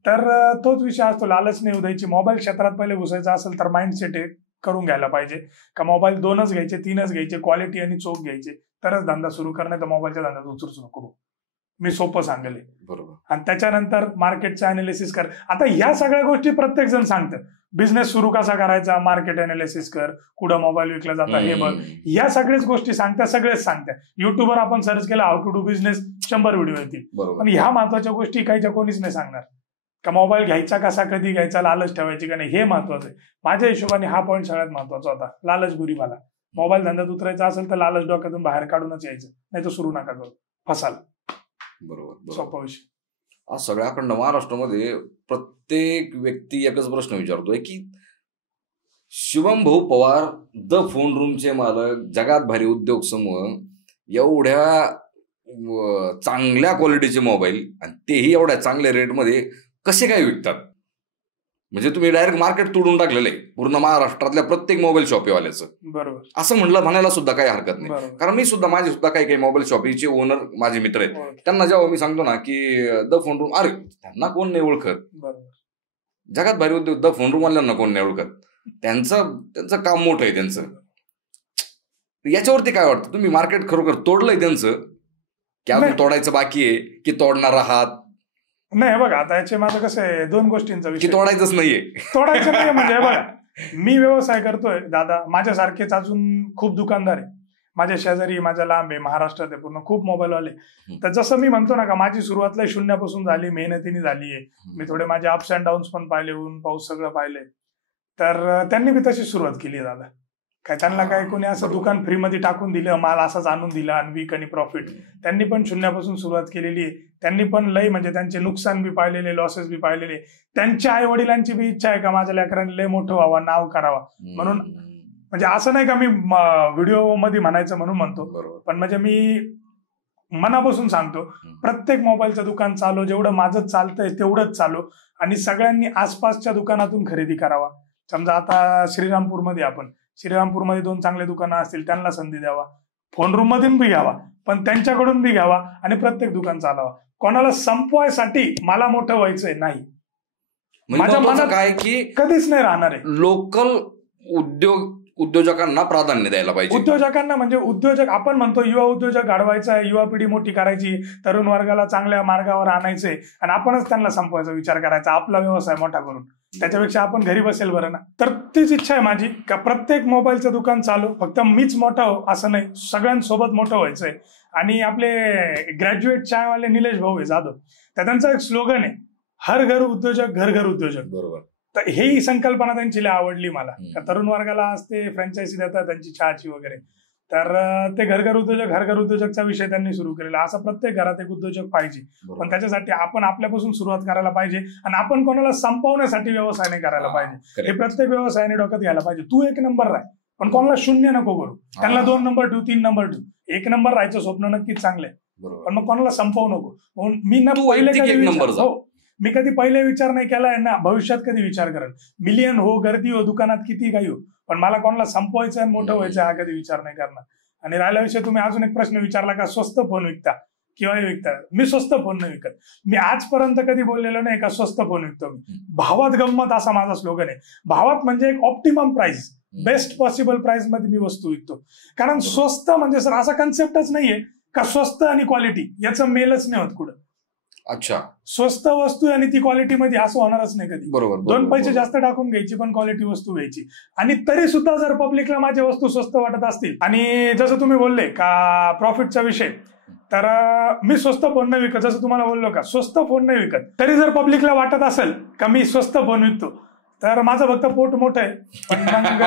तर तोच विषय असतो, लालच नाही येऊ द्यायची. मोबाईल क्षेत्रात पहिले घुसायचं असेल तर माइंडसेट करून घ्यायला पाहिजे का मोबाईल 2च घ्यायचे, 3च घ्यायचे, क्वालिटी आणि चोख घ्यायचे, तरच धंदा सुरू करणार. तर मोबाईलच्या धंद्यात उतरूच नको, मी सोपं सांगले. बरोबर. आणि त्याच्यानंतर मार्केटचं अनालिसिस कर. आता ह्या सगळ्या गोष्टी प्रत्येक जण सांगतं, बिझनेस सुरू कसा करायचा, मार्केट अनालिसिस कर, कुठं मोबाईल विकला जाता हे बघ, या सगळ्याच गोष्टी सांगतात, सगळेच सांगतात. युट्यूबवर आपण सर्च केला how to do business, 100 video येतील. पण ह्या महत्वाच्या गोष्टी काहीच्या कोणीच नाही सांगणार का मोबाईल घ्यायचा कसा, कधी घ्यायचा, लालच ठेवायची का नाही, हे महत्वाचं आहे. माझ्या हिशोबाने हा पॉईंट सगळ्यात महत्वाचा होता. लालच बुरी मला. मोबाईल धंद्यात उतरायचा असेल तर लालच डोक्यातून बाहेर काढूनच यायचं, नाही तर सुरू नका करू, फसाल. बरोबर, सोपा विषय. आज सगळ्याकडनं महाराष्ट्रामध्ये प्रत्येक व्यक्ती एकच प्रश्न विचारतोय की शिवम भाऊ पवार, द फोन रूमचे मालक, जगात भारी उद्योग समूह, एवढ्या चांगल्या क्वालिटीचे मोबाईल आणि तेही एवढ्या चांगल्या रेटमध्ये कसे काय विकतात? म्हणजे तुम्ही डायरेक्ट मार्केट तोडून टाकलेलं आहे पूर्ण महाराष्ट्रातल्या प्रत्येक मोबाईल शॉपीवाल्याचं. बरोबर. असं म्हणायला सुद्धा काही हरकत नाही, कारण मी सुद्धा माझे सुद्धा काही मोबाईल शॉपीचे ओनर माझे मित्र आहेत, त्यांना जेव्हा मी सांगतो ना की द फोन रूम, अरे त्यांना कोण नाही ओळखत, जगात भारी उद्योग द फोन रूम वाल्यांना कोण नाही ओळखत, त्यांचं काम मोठं आहे त्यांचं. याच्यावरती काय वाटतं, तुम्ही मार्केट खरोखर तोडलंय त्यांचं की अजून तोडायचं बाकी आहे की तोडणार आहात? नाही बघा, आता याचे माझं कसं आहे, 2 गोष्टींचा विषय. तोडायचंच नाहीये, तोडायचं नाही म्हणजे बघा, मी व्यवसाय करतोय दादा, माझ्यासारखेच अजून खूप दुकानदार आहे माझ्या शेजारी, माझ्या लांब आहे, महाराष्ट्रात आहे पूर्ण, खूप मोबाईलवाले. तर जसं मी म्हणतो ना का माझी सुरुवात शून्यापासून झाली, मेहनतीने झाली आहे. मी थोडे माझे अप्स अँड डाऊन्स पण पाहिले, ऊन पाऊस सगळं पाहिलंय. तर त्यांनी बी तशी सुरुवात केली दादा. काय त्यांना काय कोणी असं दुकान फ्रीमध्ये टाकून दिलं, माल असाच आणून दिला आणि वीक आणि प्रॉफिट. त्यांनी पण शून्यापासून सुरुवात केलेली आहे. त्यांनी पण लय म्हणजे त्यांचे नुकसान बी पाहिलेले, लॉसेस बी पाहिलेले. त्यांच्या आई वडिलांची बी इच्छा आहे का माझ्या लेकरांनी लय मोठं व्हावं, नाव करावा. म्हणून म्हणजे असं नाही का मी व्हिडिओ मध्ये म्हणायचं म्हणून म्हणतो, पण म्हणजे मी मनापासून सांगतो, प्रत्येक मोबाईलचं दुकान चालू, जेवढं माझं चालतंय तेवढंच चालू, आणि सगळ्यांनी आसपासच्या दुकानातून खरेदी करावा. समजा आता श्रीरामपूरमध्ये आपण श्रीरामपूरमध्ये 2 चांगले दुकानं असतील, त्यांना संधी द्यावा. फोन रूम मधून बी घ्यावा, पण त्यांच्याकडून बी घ्यावा आणि प्रत्येक दुकान चालवा. कोणाला संपवायसाठी मला मोठं व्हायचंय नाही, माझ्या मनात काय की कधीच नाही राहणार आहे. लोकल उद्योजकांना प्राधान्य द्यायला पाहिजे. उद्योजकांना म्हणजे उद्योजक आपण म्हणतो युवा उद्योजक घडवायचा आहे, युवा पिढी मोठी करायची, तरुण वर्गाला चांगल्या मार्गावर आणायचंय आणि आपणच त्यांना संपवायचा विचार करायचा, आपला व्यवसाय मोठा करून. त्याच्यापेक्षा आपण घरी बसेल बरं ना. तर तीच इच्छा आहे माझी का प्रत्येक मोबाईलचं दुकान चालू, फक्त मीच मोठा हो असं नाही, सगळ्यांसोबत मोठं व्हायचंय. आणि आपले ग्रॅज्युएट चायवाले निलेश भाऊ जाधव, तर त्यांचा एक स्लोगन आहे, हर घर उद्योजक घर घर उद्योजक. बरोबर. तर ही संकल्पना त्यांची लय आवडली मला. तरुण वर्गाला आज ते फ्रँचायझी देतात त्यांची चहाची वगैरे, तर ते घर घर उद्योजकचा विषय त्यांनी सुरू केलेला. असं प्रत्येक घरात एक उद्योजक पाहिजे, पण त्याच्यासाठी आपण आपल्यापासून सुरुवात करायला पाहिजे आणि आपण कोणाला संपवण्यासाठी व्यवसाय नाही करायला पाहिजे. हे प्रत्येक व्यवसायाने डोक्यात घ्यायला पाहिजे. तू 1 नंबर राह, पण कोणाला 0 नको करू. त्यांना 2 नंबर ठेवू, 3 नंबर ठेवू. 1 नंबर राहायचं स्वप्न नक्कीच चांगलंय, पण मग कोणाला संपवू नको. मी ना मी कधी पहिले विचार नाही केलाय ना, भविष्यात कधी विचार करेल. मिलियन हो, गर्दी हो, दुकानात किती काही हो, पण मला कोणाला संपवायचं आणि मोठं व्हायचं हा कधी विचार नाही करणार. आणि राहिला विषय, तुम्ही अजून एक प्रश्न विचारला का स्वस्त फोन विकता किंवा हे विकता. मी स्वस्त फोन नाही विकत. मी आजपर्यंत कधी बोललेलो नाही का स्वस्त फोन विकतो मी. भावात गंमत असा माझा स्लोगन आहे. भावात म्हणजे एक optimum price, best possible price मध्ये मी वस्तू विकतो. कारण स्वस्त म्हणजे सर असा कन्सेप्टच नाहीये का स्वस्त आणि क्वालिटी याचं मेलच नाही होत कुठं. अच्छा, स्वस्त वस्तू आणि ती क्वालिटी मध्ये असं होणारच नाही कधी. बरोबर. 2 पैसे जास्त टाकून घ्यायची पण क्वालिटी वस्तू घ्यायची. आणि तरी सुद्धा जर पब्लिकला माझ्या वस्तू स्वस्त वाटत असतील, आणि जसं तुम्ही बोलले का प्रॉफिटचा विषय, तर मी स्वस्त फोन नाही विकत. जसं तुम्हाला बोललो का स्वस्त फोन नाही विकत, तरी जर पब्लिकला वाटत असेल का मी स्वस्त फोन विकतो, तर माझं फक्त पोट मोठं आहे. पण मग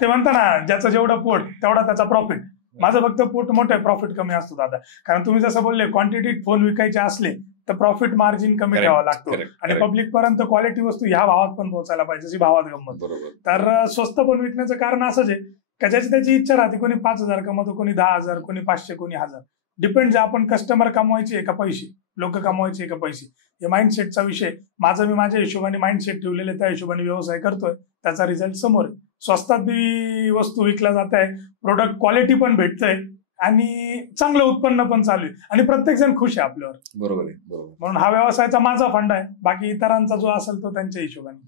ते म्हणता ना, ज्याचं जेवढं पोट तेवढा त्याचा प्रॉफिट. माझं फक्त पोट मोठं आहे, प्रॉफिट कमी असतो दादा. कारण तुम्ही जसं बोलले क्वांटिटीत फोन विकायचे असले तर प्रॉफिट मार्जिन कमी ठेवावा लागतो, आणि पब्लिक पर्यंत क्वालिटी वस्तू ह्या भावात पण पोहोचायला पाहिजे, जशी भावात गंमत. तर स्वस्त फोन विकण्याचं कारण असंच आहे का ज्याची त्याची इच्छा राहते. कोणी 5,000 कमवतो, कोणी 10,000, कोणी 500, कोणी 1000. डिपेंड जे आपण कस्टमर कमवायचे का पैसे, लोक कमवायचे का पैसे, हे माइंडसेटचा विषय. मी माझ्या हिशोबाने माइंडसेट ठेवलेले, त्या हिशोबाने व्यवसाय करतोय, त्याचा रिझल्ट समोर आहे. स्वस्तात बी वस्तू विकल्या जात आहे, प्रोडक्ट क्वालिटी पण भेटतंय आणि चांगलं उत्पन्न पण चालू आहे, आणि प्रत्येक जण खुश आहे आपल्यावर. बरोबर आहे, बरोबर. म्हणून हा व्यवसायाचा माझा फंड आहे, बाकी इतरांचा जो असेल तो त्यांच्या हिशोबाने.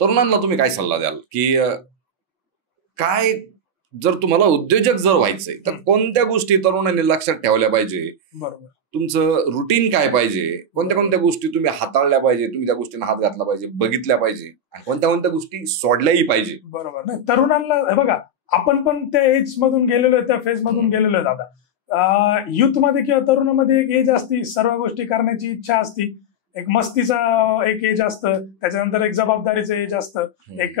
तरुणांना तुम्ही काय सल्ला द्याल की काय, जर तुम्हाला उद्योजक जर व्हायचंय तर कोणत्या गोष्टी तरुणांनी लक्षात ठेवल्या पाहिजे? बरोबर. तुमचं रुटीन काय पाहिजे, कोणत्या कोणत्या गोष्टी तुम्ही हाताळल्या पाहिजे, तुम्ही त्या गोष्टींना हात घातला पाहिजे, बघितल्या पाहिजे, आणि कोणत्या कोणत्या गोष्टी सोडल्याही पाहिजे? बरोबर. नाही, तरुणांना बघा, आपण पण त्या एज मधून गेलेलो आहे, त्या फेज मधून गेलेलो आहे दादा. युथ मध्ये किंवा तरुणामध्ये एक एज असती, सर्व गोष्टी करण्याची इच्छा असती, एक मस्तीचा एक एज असतं, त्याच्यानंतर एक जबाबदारीचं एज असतं, एक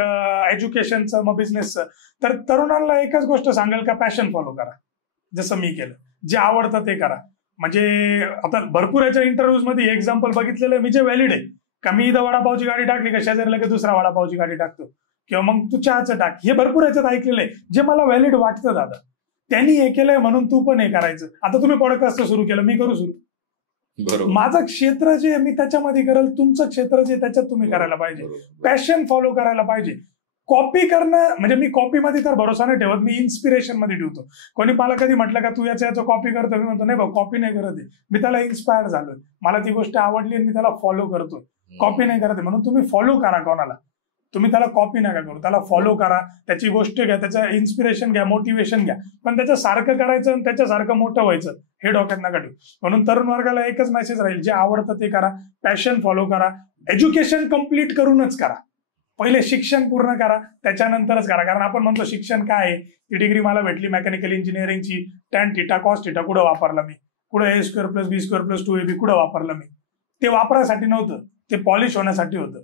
एज्युकेशनचं, मग बिझनेसचं. तर तरुणांना एकच गोष्ट सांगेल का पॅशन फॉलो करा, जसं मी केलं. जे आवडतं ते करा. म्हणजे आता भरपूर याच्या इंटरव्ह्यूज मध्ये एक्झाम्पल बघितलेलं आहे मी, जे व्हॅलिड आहे. का मी इथं वडापावची गाडी टाकली का शेजारी लगेच दुसरा वडापावची गाडी टाकतो, किंवा मग तू चहाचं टाक. हे भरपूर याच्यात ऐकलेलं आहे, जे मला व्हॅलिड वाटतं दादा. त्यांनी हे केलंय म्हणून तू पण हे करायचं. आता तुम्ही पॉडकास्ट सुरू केलं, मी करू सुरू. माझं क्षेत्र जे मी त्याच्यामध्ये करेल, तुमचं क्षेत्र जे त्याच्यात तुम्ही करायला पाहिजे. पॅशन फॉलो करायला पाहिजे. कॉपी करणं म्हणजे मी कॉपीमध्ये तर भरोसा नाही ठेवत, मी इन्स्पिरेशन मध्ये ठेवतो. कोणी मला कधी म्हटलं का तू याचं कॉपी करतो, मी म्हणतो नाही भाऊ, कॉपी नाही करत आहे, मी त्याला इन्स्पायर्ड झालोय, मला ती गोष्ट आवडली आणि मी त्याला फॉलो करतोय, कॉपी नाही करत. म्हणून तुम्ही फॉलो करा कोणाला, तुम्ही त्याला कॉपी नका करू, त्याला फॉलो करा, त्याची गोष्ट घ्या, त्याचं इन्स्पिरेशन घ्या, मोटिवेशन घ्या, पण त्याच्यासारखं करायचं आणि त्याच्यासारखं मोठं व्हायचं हे डोक्यात नका ठेवू. म्हणून तरुण वर्गाला एकच मेसेज राहील, जे आवडतं ते करा, पॅशन फॉलो करा, एज्युकेशन कम्प्लीट करूनच करा. पहिले शिक्षण पूर्ण करा, त्याच्यानंतरच करा. कारण आपण म्हणतो शिक्षण काय आहे, ती डिग्री मला भेटली मेकॅनिकल इंजिनिअरिंगची, टॅन थिटा कॉस थिटा कुठं वापरला मी, कुठं a² + b² + 2ab कुठं वापरलं मी. ते वापरासाठी नव्हतं, ते पॉलिश होण्यासाठी होतं.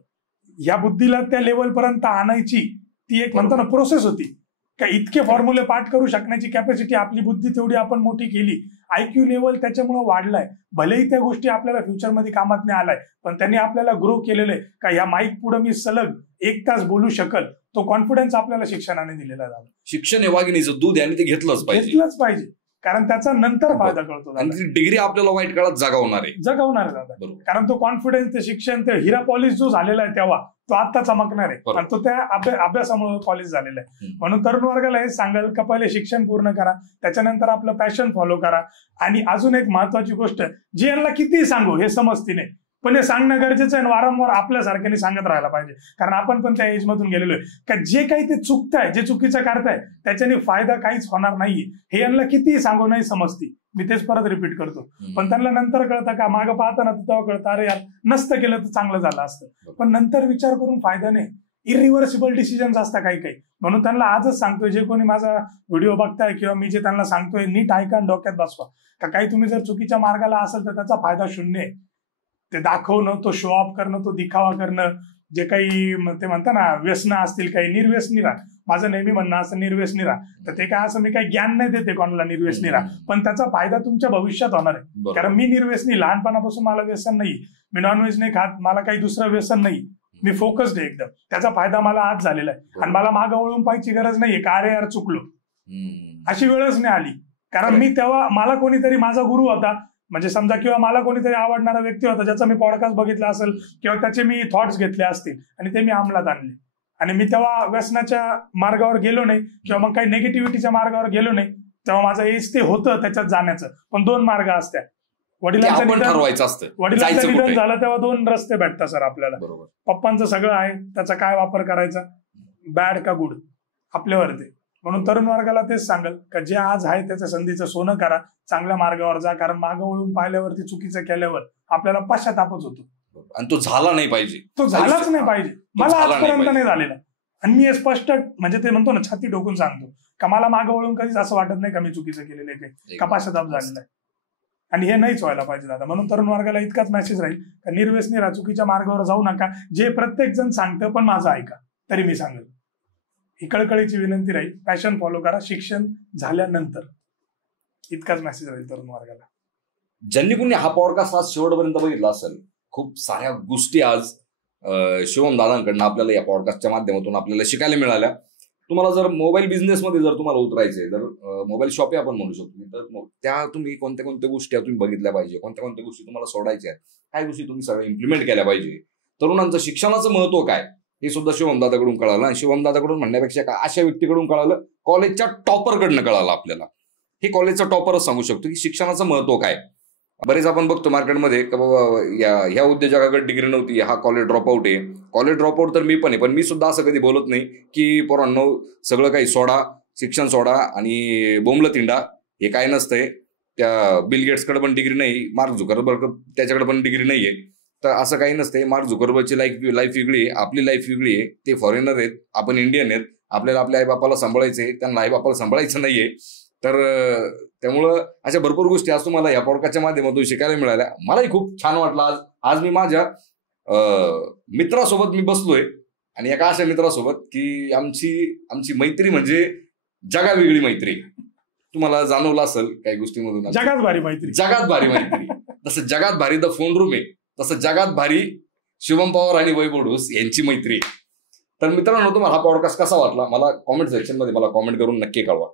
ह्या बुद्धीला त्या लेवलपर्यंत आणायची ती एक म्हणतो ना प्रोसेस होती का इतके फॉर्म्युले पाठ करू शकण्याची कॅपॅसिटी आपली बुद्धी तेवढी आपण मोठी केली. IQ लेवल त्याच्यामुळे वाढलाय. भलेही त्या गोष्टी आपल्याला फ्युचरमध्ये कामात नाही आलाय, पण त्यांनी आपल्याला ग्रो केलेलं आहे का ह्या माईक पुढे मी सलग 1 तास बोलू शकल. तो कॉन्फिडन्स आपल्याला शिक्षणाने दिलेला झाला. शिक्षण हे वाघिणीचं दूध आणि ते घेतलंच पाहिजे कारण त्याचा नंतर फायदा कळतो. आणि ती डिग्री आपल्याला वाईट काळात जगवणार आहे दादा. कारण तो कॉन्फिडन्स, ते शिक्षण, ते हिरा पॉलिश जो झालेला आहे तेव्हा तो आता चमकणार आहे आणि तो त्या अभ्यासामुळे पॉलिश झालेला आहे. म्हणून तरुण वर्गाला हे सांगाल का पहिले शिक्षण पूर्ण करा, त्याच्यानंतर आपलं पॅशन फॉलो करा. आणि अजून एक महत्वाची गोष्ट जी यांना कितीही सांगू हे समजती नाही, पण हे सांगणं गरजेचं आहे. वारंवार आपल्यासारख्याने सांगत राहायला पाहिजे, कारण आपण पण त्या एज मधून गेलेलो आहे का जे काही ते चुकताय, जे चुकीचं करताय त्याच्याने फायदा काहीच होणार नाही हे यांना कितीही सांगू नाही समजती. मी तेच परत रिपीट करतो. पण त्यांना नंतर कळतं का मागं पाहताना तेव्हा कळतं अरे यार नसतं केलं तर चांगलं झालं असतं, पण नंतर विचार करून फायदा नाही. इरिव्हर्सिबल डिसिजन्स असतात काही काही. म्हणून त्यांना आजच सांगतोय, जे कोणी माझा व्हिडिओ बघताय किंवा मी जे त्यांना सांगतोय नीट ऐका आणि डोक्यात बसवा का काही तुम्ही जर चुकीच्या मार्गाला असेल तर त्याचा फायदा शून्य आहे. ते दाखवणं, तो शो ऑफ करणं, तो दिखावा करणं, जे काही ते म्हणतात ना व्यसनं असतील काही, निर्व्यसनी राहा. माझं नेहमी म्हणणं असं निर्व्यसनी राहा. तर ते काय असं मी काही ज्ञान नाही देते कोणाला निर्व्यसनी राहा, पण त्याचा फायदा तुमच्या भविष्यात होणार आहे. कारण मी निर्व्यसनी, लहानपणापासून मला व्यसन नाही, मी नॉनव्हेज नाही खात, मला काही दुसरं व्यसन नाही, मी फोकस्ड आहे एकदम. त्याचा फायदा मला आज झालेला आहे आणि मला मागं वळून पाहायची गरज नाहीये का अरे यार चुकलो, अशी वेळच नाही आली. कारण मी तेव्हा मला कोणीतरी माझा गुरु होता म्हणजे समजा, किंवा मला कोणीतरी आवडणारा व्यक्ती होता ज्याचा मी पॉडकास्ट बघितला असेल किंवा त्याचे मी थॉट्स घेतले असतील आणि ते मी अंमलात आणले. आणि मी तेव्हा व्यसनाच्या मार्गावर गेलो नाही किंवा मग काही निगेटिव्हिटीच्या मार्गावर गेलो नाही. तेव्हा माझं एज ते होतं त्याच्यात जाण्याचं, पण 2 मार्ग असतात. वडिलांचं निधन झालं तेव्हा 2 रस्ते भेटतात सर आपल्याला. पप्पांचं सगळं आहे, त्याचा काय वापर करायचा, बॅड का गुड आपल्यावरती. म्हणून तरुण वर्गाला तेच सांगेल का जे आज आहे त्याच्या संधीचं सोनं करा, चांगल्या मार्गावर जा. कारण मागं वळून पाहिल्यावरती चुकीचं केल्यावर आपल्याला पश्चातापच होतो आणि तो झाला नाही पाहिजे, तो झालाच नाही पाहिजे. मला आजपर्यंत नाही झालेला आणि मी स्पष्ट म्हणजे ते म्हणतो ना छाती डोकून सांगतो का मला मागं वळून कधीच असं वाटत नाही का मी चुकीचं केलेलं आहे, का पश्चाताप झालेला आहे. आणि हे नाहीच व्हायला पाहिजे दादा. म्हणून तरुण वर्गाला इतकाच मेसेज राहील का निर्व्यसनी राहा, चुकीच्या मार्गावर जाऊ नका. जे प्रत्येक जण सांगतं पण माझं ऐका, तरी मी सांगेल. ही कळकळीची विनंती राहील. पॅशन फॉलो करा शिक्षण झाल्यानंतर. इतकाच मेसेज राहील तरुण वर्गाला. ज्यांनी कोणी हा पॉडकास्ट आज शेवटपर्यंत बघितला असेल, खूप साऱ्या गोष्टी आज शिवम दादांकडनं आपल्याला या पॉडकास्टच्या माध्यमातून आपल्याला शिकायला मिळाल्या. तुम्हाला जर मोबाईल बिझनेसमध्ये जर तुम्हाला उतरायचंय, जर मोबाईल शॉपे आपण म्हणू शकतो, तर त्या तुम्ही कोणत्या कोणत्या गोष्टी तुम्ही बघितल्या पाहिजे, कोणत्या कोणत्या गोष्टी तुम्हाला सोडायच्या आहेत, काय गोष्टी तुम्ही सगळ्या इम्प्लिमेंट केल्या पाहिजे. तरुणांचं शिक्षणाचं महत्व काय हे सुद्धा शिवमदादाकडून कळालं. आणि शिवमदादाकडून म्हणण्यापेक्षा का अशा व्यक्तीकडून कळालं, कॉलेजच्या टॉपरकडनं कळालं आपल्याला. हे कॉलेजचा टॉपरच सांगू शकतो की शिक्षणाचं महत्व काय. बरेच आपण बघतो मार्केटमध्ये का बाबा ह्या उद्योजकाकडे डिग्री नव्हती, हा कॉलेज ड्रॉपआउट आहे. कॉलेज ड्रॉपआउट तर मी पण आहे, पण मी सुद्धा असं कधी बोलत नाही की पोरांनो सगळं काही सोडा, शिक्षण सोडा आणि बोंबलं तिंडा. हे काय नसतंय. त्या बिल गेट्सकडे पण डिग्री नाही, मार्क झुकरबर्ग त्याच्याकडे पण डिग्री नाहीये. तर असं काही नसते. मार्क झुकरबर्गची लाईफ वेगळी आहे, आपली लाईफ वेगळी आहे. ते फॉरेनर आहेत, आपण इंडियन आहेत. आपल्याला आपल्या आईबापाला सांभाळायचंय, त्यांना आईबापाला सांभाळायचं नाहीये. तर त्यामुळं अशा भरपूर गोष्टी आज तुम्हाला या पॉडकास्टच्या माध्यमातून शिकायला मिळाल्या. मलाही खूप छान वाटलं. आज मी माझ्या मित्रासोबत मी बसलोय आणि एका अशा मित्रासोबत की आमची मैत्री म्हणजे जगावेगळी मैत्री. तुम्हाला जाणवलं असेल काही गोष्टीमधून, जगात भारी मैत्री. जसं जगात भारी द फोन रूम आहे, तसं जगात भारी शुभम पवार आणि वैभव ढोस यांची मैत्री. तर मित्रांनो, तुम्हाला हा पॉडकास्ट कसा वाटला मला कॉमेंट सेक्शन मध्ये कॉमेंट करून नक्की कळवा.